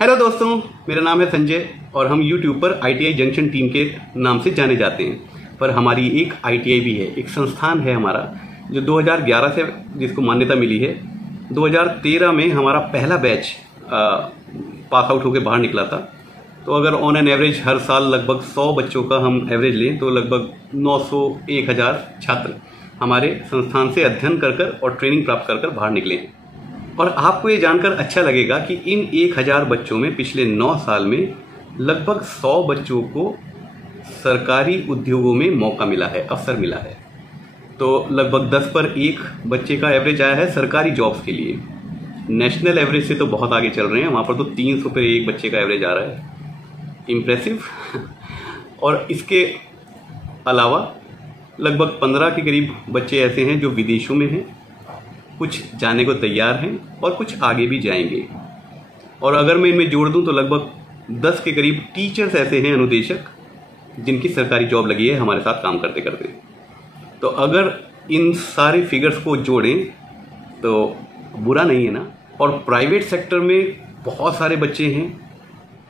Hello दोस्तों, मेरा नाम है संजय और हम YouTube पर ITI जंक्शन टीम के नाम से जाने जाते हैं। पर हमारी एक ITI भी है, एक संस्थान है हमारा जो 2011 से जिसको मान्यता मिली है। 2013 में हमारा पहला बैच पास आउट होकर बाहर निकला था। तो अगर ऑन एन एवरेज हर साल लगभग 100 बच्चों का हम एवरेज लें तो लगभग 900-1000 छात्र हमारे संस्थान से अध्ययन कर और ट्रेनिंग प्राप्त कर बाहर निकले हैं। और आपको ये जानकर अच्छा लगेगा कि इन 1000 बच्चों में पिछले 9 साल में लगभग 100 बच्चों को सरकारी उद्योगों में मौका मिला है, अवसर मिला है। तो लगभग 10 पर 1 बच्चे का एवरेज आया है सरकारी जॉब्स के लिए। नेशनल एवरेज से तो बहुत आगे चल रहे हैं, वहाँ पर तो 300 पर 1 बच्चे का एवरेज आ रहा है। इम्प्रेसिव। और इसके अलावा लगभग 15 के करीब बच्चे ऐसे हैं जो विदेशों में हैं, कुछ जाने को तैयार हैं और कुछ आगे भी जाएंगे। और अगर मैं इनमें जोड़ दूं तो लगभग 10 के करीब टीचर्स ऐसे हैं, अनुदेशक, जिनकी सरकारी जॉब लगी है हमारे साथ काम करते करते। तो अगर इन सारे फिगर्स को जोड़ें तो बुरा नहीं है ना। और प्राइवेट सेक्टर में बहुत सारे बच्चे हैं।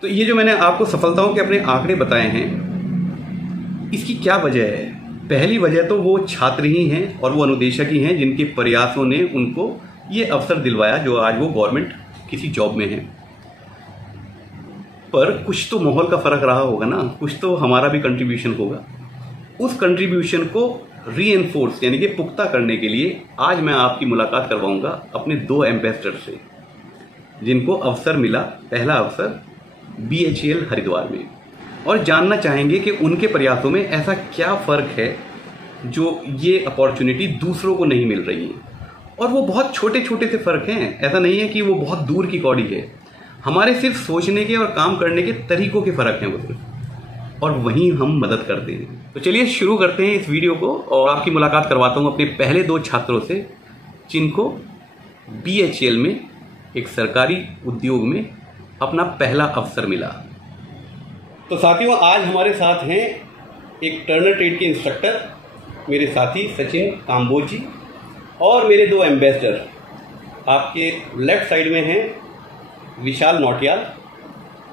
तो ये जो मैंने आपको सफलताओं के अपने आंकड़े बताए हैं, इसकी क्या वजह है? पहली वजह तो वो छात्र ही हैं और वो अनुदेशक ही हैं जिनके प्रयासों ने उनको ये अवसर दिलवाया जो आज वो गवर्नमेंट किसी जॉब में है। पर कुछ तो माहौल का फर्क रहा होगा ना, कुछ तो हमारा भी कंट्रीब्यूशन होगा। उस कंट्रीब्यूशन को रीएनफोर्स यानी कि पुख्ता करने के लिए आज मैं आपकी मुलाकात करवाऊंगा अपने 2 एम्बेसडर से, जिनको अवसर मिला, पहला अवसर BHEL हरिद्वार में। और जानना चाहेंगे कि उनके प्रयासों में ऐसा क्या फ़र्क है जो ये अपॉर्चुनिटी दूसरों को नहीं मिल रही है। और वो बहुत छोटे छोटे से फ़र्क हैं, ऐसा नहीं है कि वो बहुत दूर की कौड़ी है। हमारे सिर्फ सोचने के और काम करने के तरीकों के फ़र्क हैं वो सिर्फ, और वहीं हम मदद करते हैं। तो चलिए शुरू करते हैं इस वीडियो को और आपकी मुलाकात करवाता हूँ अपने पहले 2 छात्रों से जिनको BHEL में एक सरकारी उद्योग में अपना पहला अवसर मिला। तो साथियों, आज हमारे साथ हैं एक टर्नर ट्रेड के इंस्ट्रक्टर, मेरे साथी सचिन काम्बोज जी, और मेरे 2 एम्बेसडर। आपके लेफ्ट साइड में हैं विशाल नौटियाल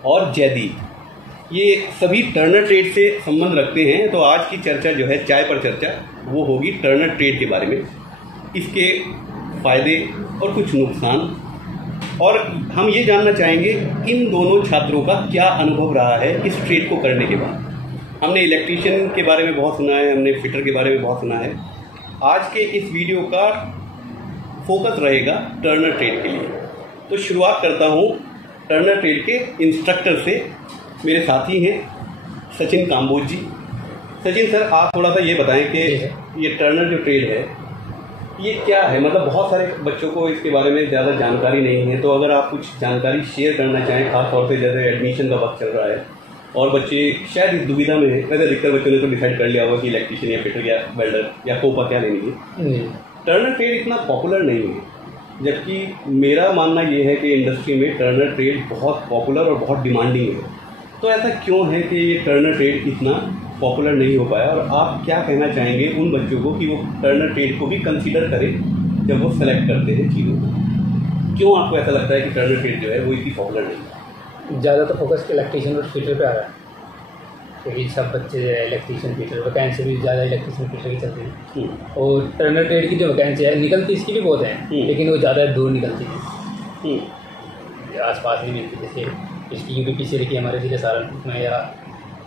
और जयदीप। ये सभी टर्नर ट्रेड से संबंध रखते हैं। तो आज की चर्चा जो है, चाय पर चर्चा, वो होगी टर्नर ट्रेड के बारे में, इसके फ़ायदे और कुछ नुकसान। और हम ये जानना चाहेंगे इन दोनों छात्रों का क्या अनुभव रहा है इस ट्रेड को करने के बाद। हमने इलेक्ट्रीशियन के बारे में बहुत सुना है, हमने फिटर के बारे में बहुत सुना है। आज के इस वीडियो का फोकस रहेगा टर्नर ट्रेड के लिए। तो शुरुआत करता हूँ टर्नर ट्रेड के इंस्ट्रक्टर से। मेरे साथी हैं सचिन काम्बोज जी। सचिन सर, आप थोड़ा सा ये बताएं कि ये टर्नर जो ट्रेड है ये क्या है? मतलब बहुत सारे बच्चों को इसके बारे में ज़्यादा जानकारी नहीं है। तो अगर आप कुछ जानकारी शेयर करना चाहें, खास तौर से जैसे एडमिशन का वक्त चल रहा है और बच्चे शायद इस दुविधा में है। वैसे अधिकतर बच्चों ने तो डिसाइड कर लिया होगा कि इलेक्ट्रीशियन या फिटर या वेल्डर या कोपा क्या लेंगे। टर्नर ट्रेड इतना पॉपुलर नहीं है, जबकि मेरा मानना ये है कि इंडस्ट्री में टर्नर ट्रेड बहुत पॉपुलर और बहुत डिमांडिंग है। तो ऐसा क्यों है कि ये टर्नर ट्रेड इतना पॉपुलर नहीं हो पाया? और आप क्या कहना चाहेंगे उन बच्चों को कि वो टर्नर ट्रेड को भी कंसीडर करें जब वो सेलेक्ट करते हैं चीज़ों को? क्यों आपको ऐसा लगता है कि टर्नर ट्रेड जो है वो इतनी पॉपुलर नहीं है? ज़्यादा तो फोकस इलेक्ट्रीशियन और फिटर पे आ रहा है, क्योंकि सब बच्चे इलेक्ट्रीशियन फिटर, वैकेंसी भी ज़्यादा इलेक्ट्रीशियन फिटर की चलती है। और टर्नर ट्रेड की जो वैकेंसी है निकलती इसकी भी बहुत है, लेकिन वो ज़्यादा दूर निकलती है, आस-पास नहीं मिलती। जैसे इसकी UP से देखिए हमारे जिले सहारनपुर में या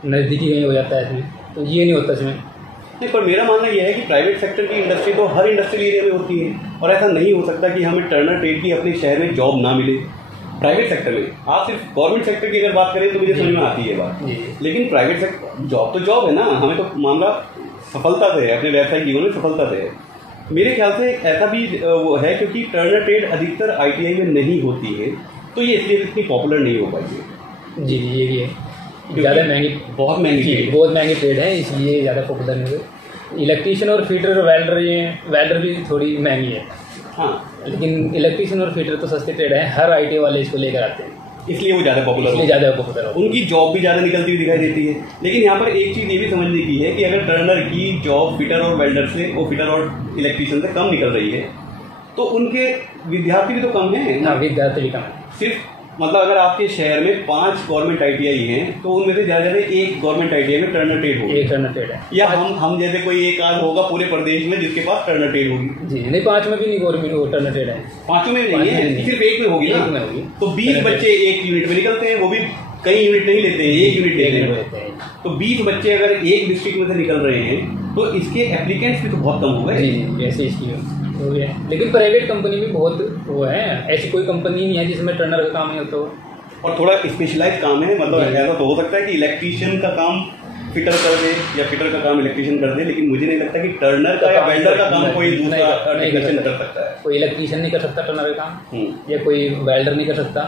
नज़दीकी कहीं हो जाता है इसमें, तो ये नहीं होता इसमें। नहीं, पर मेरा मानना यह है कि प्राइवेट सेक्टर की इंडस्ट्री तो हर इंडस्ट्रियल एरिया में होती है, और ऐसा नहीं हो सकता कि हमें टर्नर ट्रेड की अपने शहर में जॉब ना मिले। प्राइवेट सेक्टर में आप सिर्फ गवर्नमेंट सेक्टर की अगर बात करें तो मुझे समझ में आती है बात, लेकिन प्राइवेट सेक्टर जॉब तो जॉब है ना। हमें तो मामला सफलता से है, अपने व्यावसायिक जीवन में सफलता से है। मेरे ख्याल से ऐसा भी वो है क्योंकि टर्नर ट्रेड अधिकतर ITI में नहीं होती है, तो ये इसलिए इतनी पॉपुलर नहीं हो पाई है। जी ये भी है, ज़्यादा महंगी, बहुत महंगी ट्रेड है, इसलिए ज़्यादा पॉपुलर नहीं हुई। इलेक्ट्रीशियन और फिटर और वेल्डर भी थोड़ी महंगी है। हाँ, लेकिन इलेक्ट्रीशियन और फिटर तो सस्ती ट्रेड है, हर ITI वाले इसको लेकर आते हैं, इसलिए वो ज़्यादा पॉपुलर हो, उनकी जॉब भी ज़्यादा निकलती हुई दिखाई देती है। लेकिन यहाँ पर एक चीज़ ये भी समझने की है कि अगर टर्नर की जॉब फिटर और वेल्डर से, वो फिटर और इलेक्ट्रीशियन से कम निकल रही है, तो उनके विद्यार्थी भी तो कम हैं। हाँ, विद्यार्थी भी कम है। सिर्फ मतलब अगर आपके शहर में 5 गवर्नमेंट ITI हैं तो उनमें से ज़्यादा एक गवर्नमेंट ITI में टर्नर ट्रेड होगी। एक टर्नर ट्रेड है, या हम जैसे कोई एक आध होगा पूरे प्रदेश में जिसके पास टर्नर ट्रेड होगी। जी नहीं, 5 में भी नहीं गवर्नमेंट टर्नर ट्रेड है, 5 में नहीं है, सिर्फ एक में होगी ना। तो 20 बच्चे एक यूनिट में निकलते हैं, वो भी कई यूनिट नहीं लेते हैं, एक यूनिट लेते हैं। तो 20 बच्चे अगर एक डिस्ट्रिक्ट में से निकल रहे हैं तो इसके एप्लीकेंट्स भी तो बहुत कम हो गए। जी ऐसे इसकी हो गया। लेकिन प्राइवेट कंपनी में बहुत वो है, ऐसी कोई कंपनी नहीं है जिसमें टर्नर का काम नहीं होता हो। और थोड़ा स्पेशलाइज काम है, मतलब ऐसा तो हो सकता है कि इलेक्ट्रीशियन का काम फिटर कर दे या फिटर का काम इलेक्ट्रीशियन कर दे, लेकिन मुझे नहीं लगता कि टर्नर का या वेल्डर का काम कोई दूसरा टेक्नीशियन कर सकता है। कोई इलेक्ट्रीशियन नहीं कर सकता टर्नर का काम, या कोई वेल्डर नहीं कर सकता,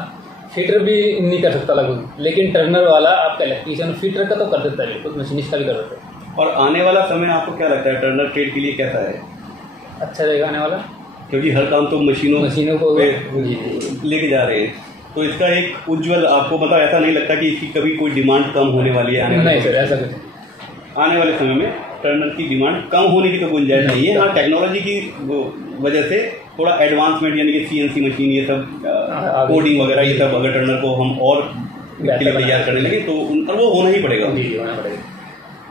फिटर भी नहीं कर सकता लगभग। लेकिन टर्नर वाला आपका इलेक्ट्रीशियन फिटर का तो कर देता है, बिल्कुल मशीनिस्ट का भी कर देता है। और आने वाला समय आपको क्या लगता है टर्नर ट्रेड के लिए कैसा है? अच्छा रहेगा आने वाला, क्योंकि हर काम तो मशीनों को लेके जा रहे हैं। तो इसका एक उज्जवल आपको मतलब ऐसा नहीं लगता कि इसकी कभी कोई डिमांड कम होने वाली है? नहीं सर, ऐसा कुछ आने वाले समय में टर्नर की डिमांड कम होने की तो गुंजाइश नहीं है। हाँ, टेक्नोलॉजी की वजह से थोड़ा एडवांसमेंट यानी कि CNC मशीन ये सब कोडिंग वगैरह ये सब अगर टर्नर को हम और के लिए तैयार करने लगे तो उन पर वो होना ही पड़ेगा।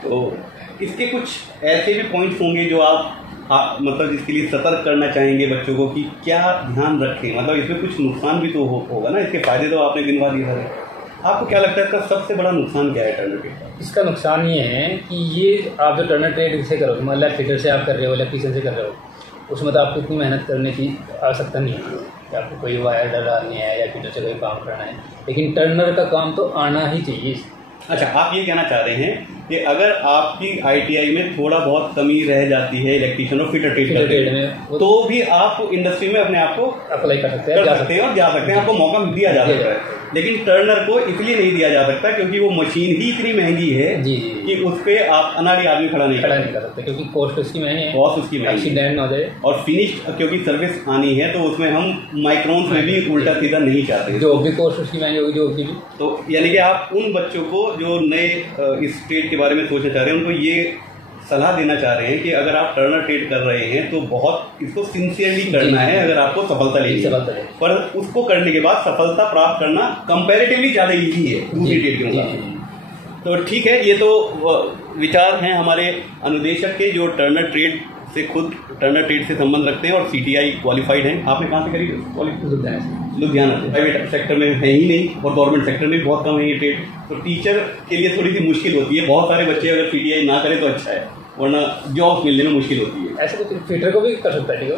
तो इसके कुछ ऐसे भी पॉइंट्स होंगे जो आप मतलब इसके लिए सतर्क करना चाहेंगे बच्चों को कि क्या ध्यान रखें? मतलब इसमें कुछ नुकसान भी तो होगा ना, इसके फायदे तो आपने गिनवा दिए सारे। आपको क्या लगता है इसका सबसे बड़ा नुकसान क्या है टर्नर ट्रेड का? इसका नुकसान ये है कि ये आप जो टर्नर ट्रेड से करोगे, मतलब फिटर से आप कर रहे हो, इलेक्ट्रीशियन से कर रहे हो, उसमें तो आपको इतनी मेहनत करने की आवश्यकता नहीं है कि आपको कोई वायर डलानी है या फिटर से कोई काम करना है। लेकिन टर्नर का काम तो आना ही चाहिए। अच्छा, आप ये कहना चाह रहे हैं कि अगर आपकी ITI में थोड़ा बहुत कमी रह जाती है इलेक्ट्रीशियन और फिटर ट्रेड में, तो भी आप इंडस्ट्री में अपने आप को अप्लाई कर सकते हैं और जा सकते हैं, आपको मौका दिया जा सकता है। लेकिन टर्नर को इसलिए नहीं दिया जा सकता क्योंकि वो मशीन ही इतनी महंगी है कि उस पर आप अनाड़ी आदमी खड़ा नहीं कर सकते, क्योंकि कॉस्ट उसकी महंगी है, कॉस्ट उसकी महंगी, एक्सीडेंट हो जाए। और फिनिश्ड क्योंकि सर्विस आनी है तो उसमें हम माइक्रोन्स में भी उल्टा सीधा नहीं चाहते, जो भी कॉस्ट उसकी महंगी होगी जो की भी। तो यानी कि आप उन बच्चों को जो नए इस ट्रेड के बारे में सोचना चाह रहे हैं उनको ये सलाह देना चाह रहे हैं कि अगर आप टर्नर ट्रेड कर रहे हैं तो बहुत इसको सिंसियरली करना है अगर आपको सफलता लेनी है। पर उसको करने के बाद सफलता प्राप्त करना कंपैरेटिवली ज़्यादा इजी है दूसरी ट्रेड के मुकाबले। तो ठीक है, ये तो विचार हैं हमारे अनुदेशक के जो टर्नर ट्रेड से संबंध रखते हैं और CTI क्वालिफाइड हैं। आपने कहाँ से करी? लुधियाना से। प्राइवेट सेक्टर में है ही नहीं और गवर्नमेंट सेक्टर में भी बहुत कम है ये ट्रेड, तो टीचर के लिए थोड़ी सी मुश्किल होती है। बहुत सारे बच्चे अगर CTI ना करें तो अच्छा है, वरना जॉब मिलने में मुश्किल होती है। ऐसे तो फिटर को भी कर सकता है,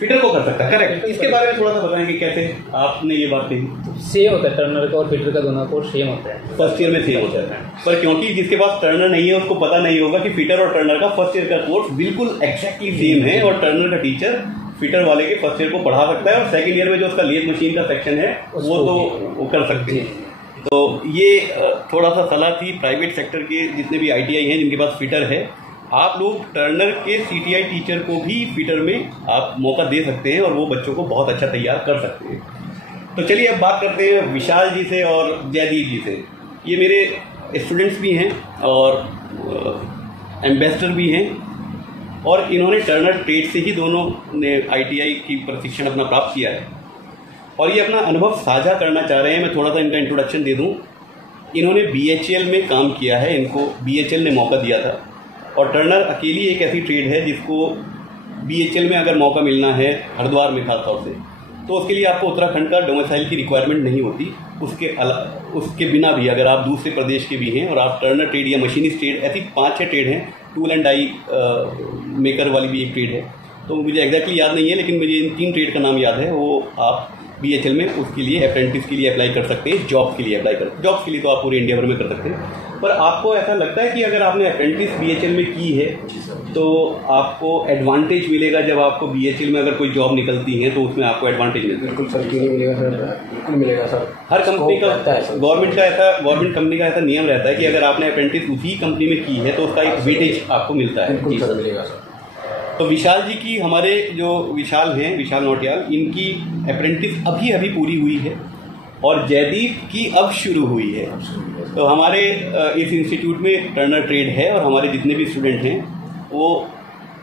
फिटर को कर सकता है, करेक्ट। इसके बारे में थोड़ा सा बताएंगे कैसे आपने ये बात कही? सेम होता है, टर्नर का और फिटर का दोनों कोर्स सेम होता है, फर्स्ट ईयर में सेम होता है। पर क्योंकि जिसके पास टर्नर नहीं है उसको पता नहीं होगा कि फिटर और टर्नर का फर्स्ट ईयर का कोर्स बिल्कुल एक्जैक्टली सेम है, और टर्नर का टीचर फिटर वाले के फर्स्ट ईयर को पढ़ा सकता है और सेकेंड ईयर में जो उसका लेथ मशीन का सेक्शन है वो कर सकते हैं। तो ये थोड़ा सा सलाह थी प्राइवेट सेक्टर के जितने भी ITI हैं जिनके पास फिटर है। आप लोग टर्नर के CTI टीचर को भी फिटर में आप मौका दे सकते हैं और वो बच्चों को बहुत अच्छा तैयार कर सकते हैं। तो चलिए अब बात करते हैं विशाल जी से और जयदीप जी से। ये मेरे स्टूडेंट्स भी हैं और एम्बेसडर भी हैं, और इन्होंने टर्नर ट्रेड से ही दोनों ने ITI की प्रशिक्षण अपना प्राप्त किया है और ये अपना अनुभव साझा करना चाह रहे हैं। मैं थोड़ा सा इनका इंट्रोडक्शन दे दूं। इन्होंने BHEL में काम किया है, इनको BHEL ने मौका दिया था, और टर्नर अकेली एक ऐसी ट्रेड है जिसको BHEL में अगर मौका मिलना है हरिद्वार में खास तौर से, तो उसके लिए आपको उत्तराखंड का डोमिसाइल की रिक्वायरमेंट नहीं होती। उसके बिना भी अगर आप दूसरे प्रदेश के भी हैं और आप टर्नर ट्रेड या मशीनिस्ट ट्रेड, ऐसी 5-6 ट्रेड हैं, टूल एंड डाई मेकर वाली भी एक ट्रेड है, तो मुझे एग्जैक्टली याद नहीं है लेकिन मुझे इन 3 ट्रेड का नाम याद है। वो आप BHEL में उसके लिए अप्रेंटिस के लिए अप्लाई कर सकते हैं, जॉब के लिए अप्लाई कर, जॉब्स के लिए तो आप पूरे इंडिया भर में कर सकते हैं। पर आपको ऐसा लगता है कि अगर आपने अप्रेंटिस BHEL में की है तो आपको एडवांटेज मिलेगा जब आपको BHEL में अगर कोई जॉब निकलती है तो उसमें आपको एडवांटेज मिलेगा? बिल्कुल सर, क्यों नहीं मिलेगा सर, बिल्कुल मिलेगा सर। हर कंपनी का गवर्नमेंट कंपनी का ऐसा नियम रहता है कि अगर आपने अप्रेंटिस उसी कंपनी में की है तो उसका एक वेटेज आपको मिलता है। बिल्कुल सर, मिलेगा सर। तो विशाल जी की, हमारे जो विशाल हैं, विशाल नौटियाल, इनकी अप्रेंटिस अभी पूरी हुई है और जयदीप की अब शुरू हुई है। तो हमारे इस इंस्टीट्यूट में टर्नर ट्रेड है और हमारे जितने भी स्टूडेंट हैं वो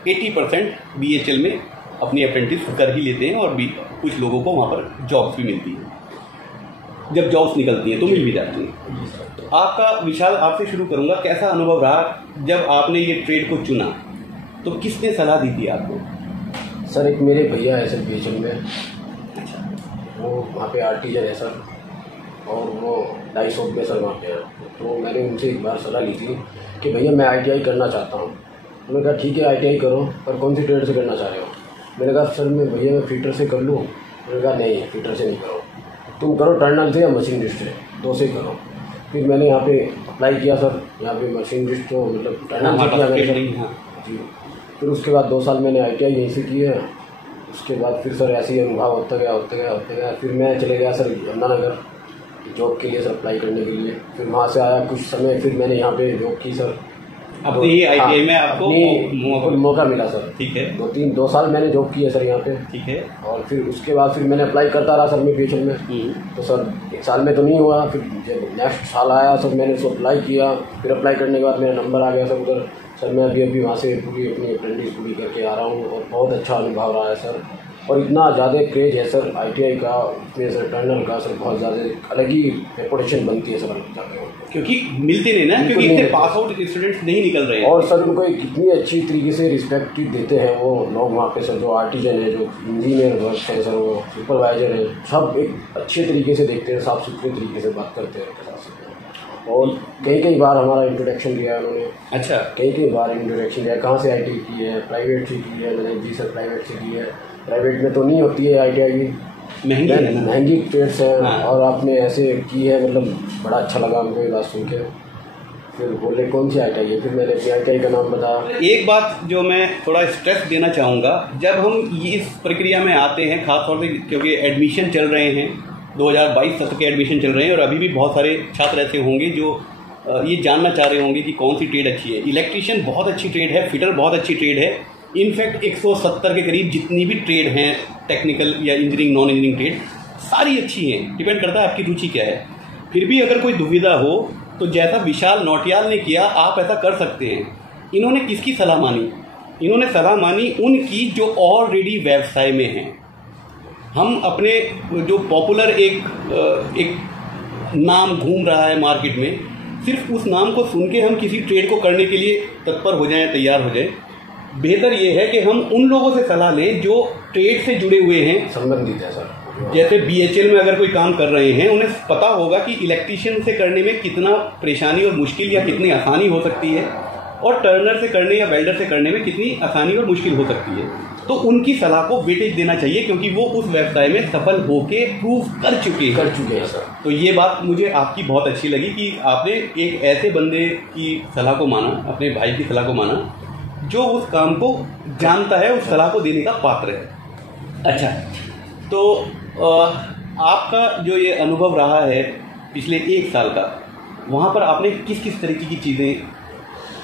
80% BHEL में अपनी अप्रेंटिस कर ही लेते हैं और भी कुछ लोगों को वहाँ पर जॉब्स भी मिलती है। जब जॉब्स निकलती हैं तो मिल भी जाती हैं। तो आपका विशाल, आपसे शुरू करूंगा, कैसा अनुभव रहा जब आपने ये ट्रेड को चुना? तो किसने सलाह दी थी आपको? सर एक मेरे भैया है सर बीएचएल में, वो वहाँ पे आर्टिजन है सर, और वो डाई शॉप में सर वहाँ पे है। तो मैंने उनसे एक बार सलाह ली थी कि भैया मैं आईटीआई करना चाहता हूँ। उन्होंने कहा ठीक है आईटीआई करो, पर कौन सी ट्रेड से करना चाह रहे हो? मैंने कहा सर मैं फीटर से कर लूँ। उन्होंने कहा नहीं फीटर से नहीं करो, तुम करो टर्नल से या मशीनिस्ट से, दो से करो। फिर मैंने यहाँ पे अप्लाई किया सर, यहाँ पे मशीनिस्ट तो मतलब टर्नल से किया मैंने जी। फिर उसके बाद 2 साल मैंने आईटीआई यहीं से की है। उसके बाद फिर सर ऐसे ही अनुभव होता गया। फिर मैं चले गया सर यमुनानगर जॉब के लिए सर, अप्लाई करने के लिए। फिर वहाँ से आया कुछ समय, फिर मैंने यहाँ पे जॉब की सर। अपनी ही आईटीआई में आपको मौका मिला सर। ठीक है। 2 साल मैंने जॉब की है सर यहाँ पे। ठीक है। और फिर उसके बाद फिर मैंने अप्लाई करता रहा सर, मैं बीएचएल में। तो सर 1 साल में तो नहीं हुआ, फिर जब नेक्स्ट साल आया सर मैंने उसको अप्लाई किया। फिर अप्लाई करने के बाद मेरा नंबर आ गया सर उधर। सर मैं अभी वहाँ से पूरी अपनी अप्रेंटिस पूरी करके आ रहा हूँ, और बहुत अच्छा अनुभव रहा है सर। और इतना ज़्यादा क्रेज है सर आईटीआई का, इसमें सर टर्नल का सर बहुत ज़्यादा अलग ही रेपुटेशन बनती है सर जाके, क्योंकि मिलते नहीं ना, क्योंकि इतने पास आउट स्टूडेंट्स नहीं निकल रहे हैं। और सर उनको कितनी अच्छी तरीके से रिस्पेक्ट देते हैं वो लोग वहाँ पे सर, जो आर्टिजन है, जो इंजीनियर वर्क है सर, वो सुपरवाइजर है, सब एक अच्छे तरीके से देखते हैं, साफ सुथरे तरीके से बात करते हैं उनके साथ। और कई बार हमारा इंट्रोडक्शन दिया है उन्होंने। अच्छा। कई बार इंट्रोडक्शन दिया, कहाँ से आईटीआई की है, प्राइवेट से की है? मैंने जी सर प्राइवेट से की है। प्राइवेट में तो नहीं होती है आईटीआई की, महंगी ट्रेड्स है। हाँ। और आपने ऐसे की है, मतलब बड़ा अच्छा लगा हमको ये बात सुन के। फिर बोले कौन सी आईटीआई है? फिर मैंने अपनी आईटीआई का नाम बताया। एक बात जो मैं थोड़ा स्ट्रेस देना चाहूँगा, जब हम इस प्रक्रिया में आते हैं, खासतौर से क्योंकि एडमिशन चल रहे हैं, 2022 तक के एडमिशन चल रहे हैं, और अभी भी बहुत सारे छात्र ऐसे होंगे जो ये जानना चाह रहे होंगे कि कौन सी ट्रेड अच्छी है। इलेक्ट्रीशियन बहुत अच्छी ट्रेड है, फिटर बहुत अच्छी ट्रेड है। इनफैक्ट 170 के करीब जितनी भी ट्रेड हैं, टेक्निकल या इंजीनियरिंग नॉन इंजीनियरिंग ट्रेड, सारी अच्छी हैं। डिपेंड करता है आपकी रुचि क्या है। फिर भी अगर कोई दुविधा हो तो जैसा विशाल नौटियाल ने किया, आप ऐसा कर सकते हैं। इन्होंने किसकी सलाह मानी? इन्होंने सलाह मानी उनकी जो ऑलरेडी व्यवसाय में हैं। हम अपने जो पॉपुलर एक नाम घूम रहा है मार्केट में, सिर्फ उस नाम को सुन के हम किसी ट्रेड को करने के लिए तत्पर हो जाएं, तैयार हो जाएं। बेहतर ये है कि हम उन लोगों से सलाह लें जो ट्रेड से जुड़े हुए हैं, संबंधित है सर। जैसे बीएचएल में अगर कोई काम कर रहे हैं, उन्हें पता होगा कि इलेक्ट्रीशियन से करने में कितना परेशानी और मुश्किल या कितनी आसानी हो सकती है, और टर्नर से करने या वेल्डर से करने में कितनी आसानी और मुश्किल हो सकती है। तो उनकी सलाह को वेटेज देना चाहिए, क्योंकि वो उस व्यवसाय में सफल होके प्रूव कर चुके हैं सर। तो ये बात मुझे आपकी बहुत अच्छी लगी कि आपने एक ऐसे बंदे की सलाह को माना, अपने भाई की सलाह को माना, जो उस काम को जानता है, उस सलाह को देने का पात्र है। अच्छा, तो आपका जो ये अनुभव रहा है पिछले 1 साल का, वहाँ पर आपने किस किस तरीके की चीज़ें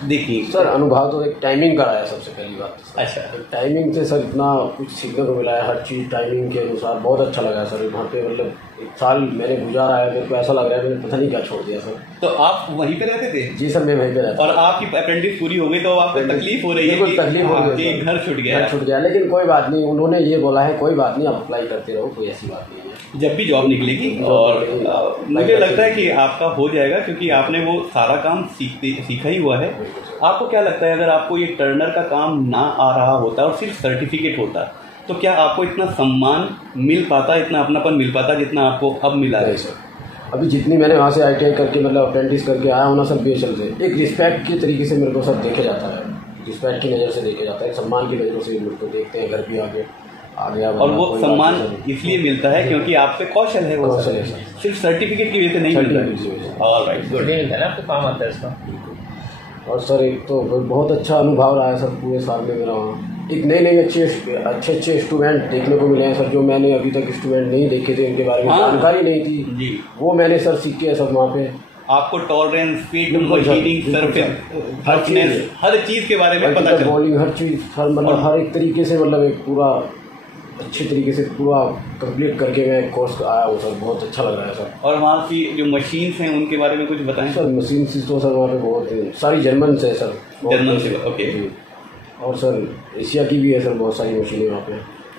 देखी? सर अनुभव तो एक टाइमिंग का आया सबसे पहली बात। अच्छा। टाइमिंग से सर इतना कुछ सीखने को मिला है, हर चीज़ टाइमिंग के अनुसार। बहुत अच्छा लगा सर वहाँ पे, मतलब 1 साल मैंने गुजारा है, मेरे को ऐसा लग रहा है मैंने पता नहीं क्या छोड़ दिया सर। तो आप वहीं पे रहते थे? जी सर मैं वहीं पे रहता। और आपकी अप्रेंटिस पूरी हो गई तो आपको तकलीफ हो रही है? बिल्कुल तकलीफ हो रही है, घर छूट गया। लेकिन कोई बात नहीं, उन्होंने ये बोला है कोई बात नहीं, आप अप्लाई करते रहो, कोई ऐसी बात नहीं है। जब भी जॉब निकलेगी, और मुझे लगता है कि आपका हो जाएगा, क्योंकि आपने वो सारा काम सीखा ही हुआ है। आपको क्या लगता है, अगर आपको ये टर्नर का काम ना आ रहा होता और सिर्फ सर्टिफिकेट होता, तो क्या आपको इतना सम्मान मिल पाता, इतना अपनापन मिल पाता जितना आपको अब मिला है? सर अभी जितनी मैंने वहाँ से आईटीआई करके मतलब अप्रेंटिस करके आया हूँ ना सर बीएचएल से, एक रिस्पेक्ट के तरीके से मेरे को सब देखे जाता है, रिस्पेक्ट की नज़र से देखे जाता है, सम्मान की नज़रों से मेरे को देखते हैं। घर भी आ गया और वो सम्मान इसलिए मिलता है क्योंकि आप पे कौशल है, वो सिर्फ सर्टिफिकेट की वजह से नहीं मिलता है। ऑलराइट, गुड, मिलता है ना, आपको काम आता है इसका। और सर एक तो बहुत अच्छा अनुभव रहा है सर पूरे साल में मेरा वहाँ। एक नए अच्छे स्टूडेंट देखने को मिले हैं सर, जो मैंने अभी तक स्टूडेंट नहीं देखे थे, इनके बारे में जानकारी नहीं थी जी, वो मैंने सर सीखे है सब वहाँ पे। आपको टॉलरेंस, फिट, मशीनिंग, सरफेस, हर चीज़ के बारे में पता चला, बॉलिंग, हर चीज़ सर, मतलब हर एक तरीके से, मतलब एक पूरा अच्छे तरीके से पूरा कंप्लीट करके मैं कोर्स आया हूँ सर। बहुत अच्छा लग रहा है सर। और वहाँ की जो मशीन्स हैं उनके बारे में कुछ बताएं सर। मशीन तो सर वहाँ पे बहुत सारी जर्मन से है सर, जर्मन से, ओके। और सर एशिया की भी है सर बहुत सारी मशीनें वहाँ पे।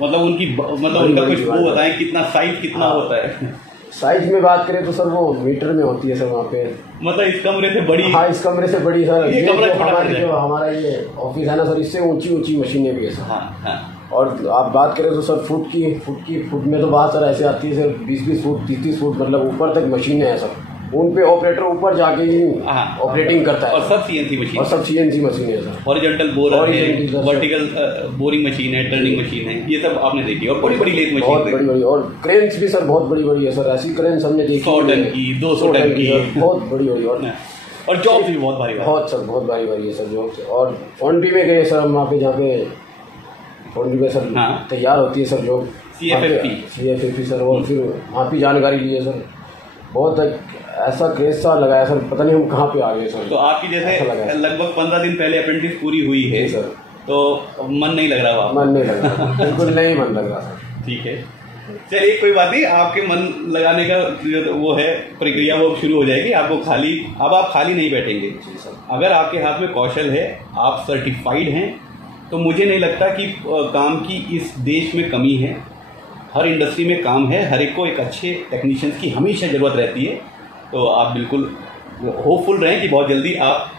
मतलब उनका कुछ वो बताएं, कितना साइज कितना होता है? साइज में बात करें तो सर वो मीटर में होती है सर वहाँ पे। मतलब इस कमरे से बड़ी? हाँ, इस कमरे से बड़ी सर। ये हमारा ये ऑफिस है ना सर, इससे ऊंची ऊंची मशीनें भी है सर। हाँ। और आप बात करें तो सर फुट में तो बात सर ऐसे आती है सर 20-20 फुट 30-30 फुट मतलब ऊपर तक मशीनें हैं सर। उन पे ऑपरेटर ऊपर जाके ही ऑपरेटिंग करता है। और सब सीएनसी मशीन? और सब सीएनसी मशीन है सर। हॉरिजॉन्टल बोरर है, वर्टिकल बोरिंग मशीन है, टर्निंग मशीन है, ये सब आपने देखी। और बड़ी बड़ी लेथ मशीन, बहुत बड़ी बड़ी। और क्रेन्स भी सर बहुत बड़ी बड़ी है सर। ऐसी क्रेन्स हमने देखी 100 टन की, 200 टन की, बहुत बड़ी बड़ी। और जॉब भी बहुत भारी, बहुत सर, बहुत भारी भारी है सर जॉब। और फाउंड्री में गए सर हम वहाँ पे, जहाँ पे फाउंड्री में सर तैयार होती है सर जॉब, CFFP सर। और फिर वहाँ की जानकारी ली है सर। बहुत ऐसा क्रेज सा लगाया सर, पता नहीं हम कहाँ पे आ गए सर। तो आपकी जैसे लगभग 15 दिन पहले अप्रेंटिस पूरी हुई है सर, तो मन नहीं लग रहा? मन नहीं लग रहा, बिल्कुल नहीं मन लग रहा सर। ठीक है, चलिए कोई बात नहीं। आपके मन लगाने का वो है प्रक्रिया, वो शुरू हो जाएगी। आपको अब आप खाली नहीं बैठेंगे। अगर आपके हाथ में कौशल है, आप सर्टिफाइड हैं, तो मुझे नहीं लगता कि काम की इस देश में कमी है। हर इंडस्ट्री में काम है, हर एक को एक अच्छे टेक्नीशियंस की हमेशा ज़रूरत रहती है। तो आप बिल्कुल होपफुल रहें कि बहुत जल्दी आप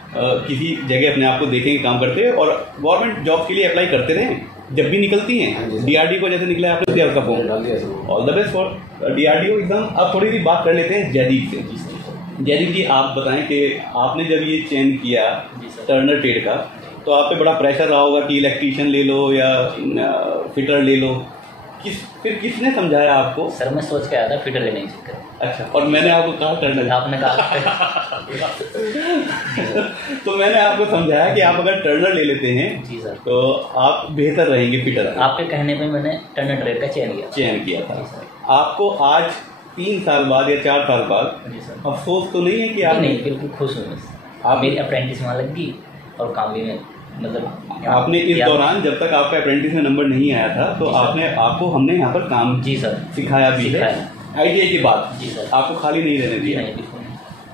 किसी जगह अपने आप को देखेंगे काम करते हैं। और गवर्नमेंट जॉब के लिए अप्लाई करते रहें जब भी निकलती हैं। DRDO को जैसे निकला आपने दिया उसका form, all the best for DRDO exam. अब थोड़ी सी बात कर लेते हैं जयदीप से। जयदीप जी, आप बताएं कि आपने जब ये चयन किया टर्नर ट्रेड का, तो आप पे बड़ा प्रेशर रहा होगा कि इलेक्ट्रीशियन ले लो या फिटर ले लो। फिर किसने समझाया आपको? सर मैं सोच के आया था फिटर लेने की। अच्छा, और मैंने आपको कहा टर्नर? आपने कहा तो मैंने आपको समझाया कि आप अगर टर्नर ले लेते हैं जी सर, तो आप बेहतर रहेंगे फिटर। आपके कहने पे मैंने टर्नर ट्रेड का चयन किया था। आपको आज 3 साल बाद या 4 साल बाद अफसोस तो नहीं है कि आप? नहीं, बिल्कुल खुश हूँ। आप मेरी अप्रेंटिस वहाँ लग गई और काम भी में मतलब आपने इस दौरान जब तक आपका अप्रेंटिस में नंबर नहीं आया था तो आपको हमने यहाँ पर काम जी सर सिखाया भी है। ITI की बात जी सर, आपको खाली नहीं रहने दिया।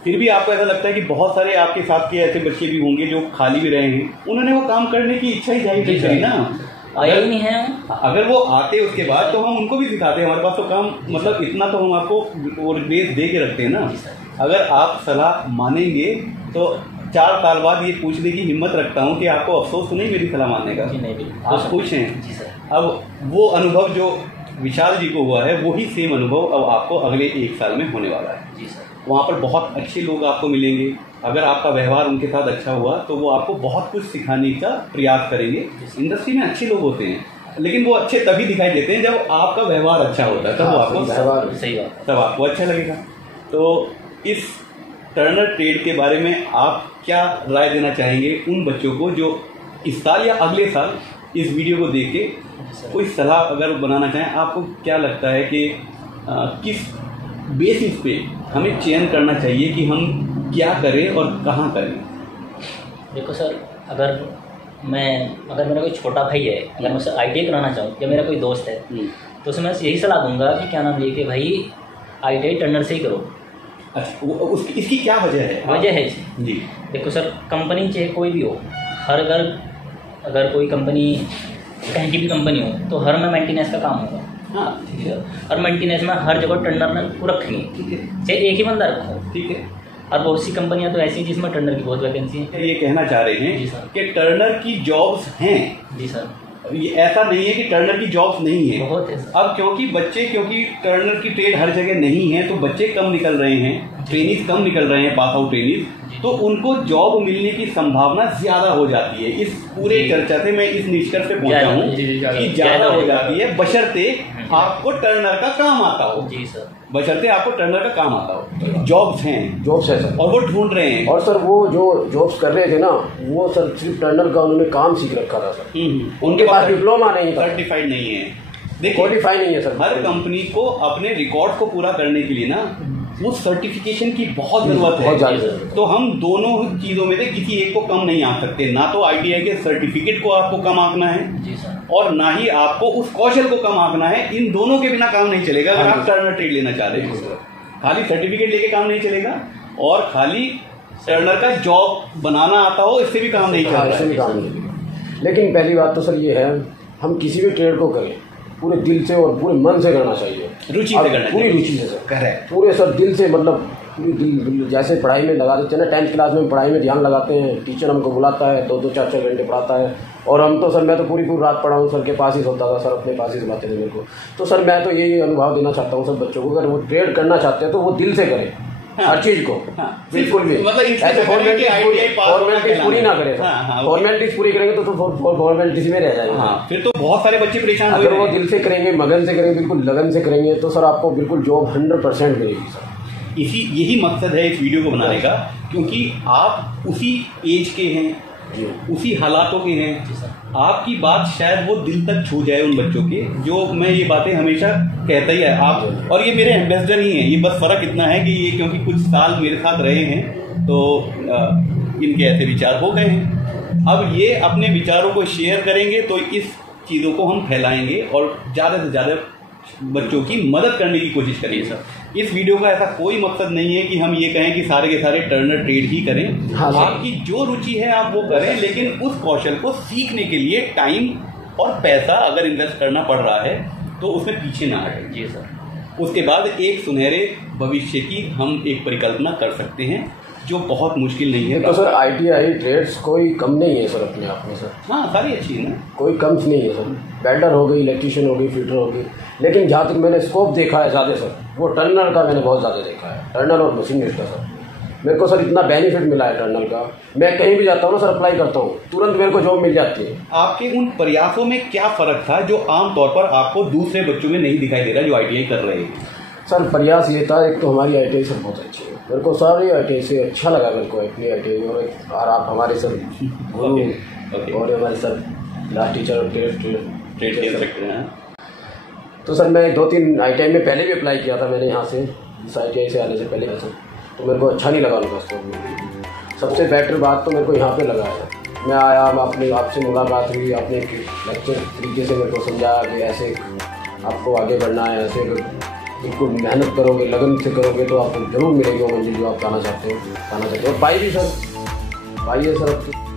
फिर भी आपको ऐसा लगता है कि बहुत सारे आपके साथ के ऐसे बच्चे भी होंगे जो खाली भी रहे हैं, उन्होंने वो काम करने की इच्छा ही जाहिर नहीं करी ना। आया ही नहीं है। अगर वो आते उसके बाद तो हम उनको भी सिखाते हैं। हमारे पास तो काम मतलब इतना तो हम आपको बेस दे के रखते हैं ना। अगर आप सलाह मानेंगे तो 4 साल बाद ये पूछने की हिम्मत रखता हूँ कि आपको अफसोस तो नहीं मेरी सलाह मानने का? नहीं, आप पूछें। अब वो अनुभव जो विशाल जी को हुआ है वही सेम अनुभव अब आपको अगले 1 साल में होने वाला है। जी सर। वहाँ पर बहुत अच्छे लोग आपको मिलेंगे। अगर आपका व्यवहार उनके साथ अच्छा हुआ तो वो आपको बहुत कुछ सिखाने का प्रयास करेंगे। इंडस्ट्री में अच्छे लोग होते हैं, लेकिन वो अच्छे तभी दिखाई देते हैं जब आपका व्यवहार अच्छा होता है, तब वो आपको सही बात, तब आपको अच्छा लगेगा। तो इस टर्नर ट्रेड के बारे में आप क्या राय देना चाहेंगे उन बच्चों को जो इस साल या अगले साल इस वीडियो को देख के कोई सलाह अगर बनाना चाहें? आपको क्या लगता है कि किस बेसिस पे हमें चयन करना चाहिए कि हम क्या करें और कहाँ करें? देखो सर, अगर मेरा कोई छोटा भाई है, अगर मैं उसे ITI कराना चाहूँ या मेरा कोई दोस्त है तो उसे मैं यही सलाह दूंगा कि क्या नाम, ये कि भाई ITI टर्नर से ही करो। अच्छा, इसकी क्या वजह है? वजह है जी, देखो सर, कंपनी चाहे कोई भी हो, हर अगर कोई कंपनी कहीं की भी कंपनी हो तो हर में मेंटेनेंस का काम होगा। हाँ, ठीक है। और मेंटेनेंस में हर जगह टर्नर को रखेंगे, ठीक है, चाहे एक ही बंदा रखो, ठीक है। और बहुत सी कंपनियां तो ऐसी हैं जिसमें टर्नर की बहुत वैकेंसी है। ये कहना चाह रहे हैं कि टर्नर की जॉब्स हैं? जी सर, ये ऐसा नहीं है कि टर्नर की जॉब्स नहीं है, बहुत है सर। अब क्योंकि टर्नर की ट्रेड हर जगह नहीं है तो बच्चे कम निकल रहे हैं, ट्रेनिज कम निकल रहे हैं, पास आउट ट्रेनिज, तो उनको जॉब मिलने की संभावना ज्यादा हो जाती है। इस पूरे चर्चा से मैं इस निष्कर्ष पे पहुंचा हूँ कि ज्यादा हो जाती है, बशर्ते आपको टर्नर का काम आता हो। जी सर, बशर्ते आपको टर्नर का काम आता हो। जॉब्स हैं सर, और वो ढूंढ रहे हैं। और सर वो जो जॉब्स कर रहे थे ना, वो सर सिर्फ टर्नर का उन्होंने काम सीख रखा था सर। उनके पास डिप्लोमा नहीं था, सर्टिफाइड नहीं है, देखिए क्वालिफाई नहीं है सर। हर कंपनी को अपने रिकॉर्ड को पूरा करने के लिए ना वो सर्टिफिकेशन की बहुत जरूरत है। तो हम दोनों चीजों में से किसी एक को कम नहीं आंक सकते। ना तो ITI के सर्टिफिकेट को आपको कम आंकना है जी सर, और ना ही आपको उस कौशल को कम आंकना है। इन दोनों के बिना काम नहीं चलेगा। अगर आप टर्नर ट्रेड लेना चाह रहे हैं, खाली सर्टिफिकेट लेके काम नहीं चलेगा और खाली टर्नर का जॉब बनाना आता हो, इससे भी काम नहीं चलेगा। लेकिन पहली बात तो सर ये है, हम किसी भी ट्रेड को करें पूरे दिल से और पूरे मन से करना चाहिए, रुचि से करना, पूरी रुचि से सर। करेक्ट। पूरे सर दिल से, मतलब पूरी दिल, जैसे पढ़ाई में लगा देते हैं ना, 10th क्लास में पढ़ाई में ध्यान लगाते हैं, टीचर हमको बुलाता है 2-2 4-4 घंटे पढ़ाता है, और हम तो सर, मैं तो पूरी रात पढ़ा हूँ, सर के पास ही सोता था, सर अपने पास ही सुलाते थे मेरे को। तो सर मैं तो यही अनुभव देना चाहता हूँ सब बच्चों को, अगर वो ट्रेड करना चाहते हैं तो वो दिल से करें। हाँ, हर चीज को। हाँ, बिल्कुल भी मतलब ऐसे फॉर्मेलिटीज पूरी ना करें। फॉर्मेलिटीज पूरी करेंगे तो फॉर्मेलिटीज में रह जाएंगे। हाँ, फिर तो बहुत सारे बच्चे परेशान। अगर वो दिल से करेंगे, मगन से करेंगे, बिल्कुल लगन से करेंगे, तो सर आपको बिल्कुल जॉब 100% मिलेगी सर। यही मकसद है इस वीडियो को बनाने का, क्योंकि आप उसी एज के हैं, उसी हालातों के हैं। आपकी बात शायद वो दिल तक छू जाए उन बच्चों के, जो मैं ये बातें हमेशा कहता ही है आप, और ये मेरे एम्बेसडर ही हैं। ये बस फर्क इतना है कि ये क्योंकि कुछ साल मेरे साथ रहे हैं तो इनके ऐसे विचार हो गए हैं। अब ये अपने विचारों को शेयर करेंगे तो इस चीज़ों को हम फैलाएंगे और ज़्यादा से ज़्यादा बच्चों की मदद करने की कोशिश करिए सर। इस वीडियो का ऐसा कोई मकसद नहीं है कि हम ये कहें कि सारे के सारे टर्नर ट्रेड ही करें। हाँ, आपकी जो रुचि है आप वो करें, लेकिन उस कौशल को सीखने के लिए टाइम और पैसा अगर इन्वेस्ट करना पड़ रहा है तो उसमें पीछे ना हटें। जी सर। उसके बाद एक सुनहरे भविष्य की हम एक परिकल्पना कर सकते हैं, जो बहुत मुश्किल नहीं है। तो सर ITI ट्रेड्स कोई कम नहीं है सर अपने आप में सर। हाँ, सारी अच्छी है ना, कोई कम नहीं है सर। वेल्डर हो गई, इलेक्ट्रीशियन हो गई, फिटर हो गई, लेकिन जहाँ तक मैंने स्कोप देखा है ज़्यादा सर, वो टर्नर का मैंने बहुत ज़्यादा देखा है। टर्नर और मशीनिस्ट का सर मेरे को सर इतना बेनिफिट मिला है टर्नर का। मैं कहीं भी जाता हूँ ना सर, अप्लाई करता हूँ, तुरंत मेरे को जॉब मिल जाती है। आपके उन प्रयासों में क्या फ़र्क था जो आमतौर पर आपको दूसरे बच्चों में नहीं दिखाई दे रहा जो ITI कर रहे हैं? सर प्रयास ये था, एक तो हमारी ITI सर बहुत अच्छी है, मेरे को सारी ITI से अच्छा लगा मेरे को ITI। और आप हमारे सर गुरु और हमारे सर लास्ट टीचर ट्रेड कर सकते हैं। तो सर मैं 2-3 ITI में पहले भी अप्लाई किया था मैंने यहाँ से, इस ITI से आने से पहले सर, तो मेरे को अच्छा नहीं लगा उनका स्कोप। सबसे बेटर बात तो मेरे को यहाँ पे लगा है, मैं आया, आपसे मुलाकात हुई, आपने एक लेक्चर तरीके से मेरे को समझाया कि ऐसे आपको आगे बढ़ना है, ऐसे बिल्कुल मेहनत करोगे, लगन से करोगे तो आपको जरूर मिलेगी वो मंजिल जो आप पाना चाहते हो। पाई भी सर, पाई है सर अब तो।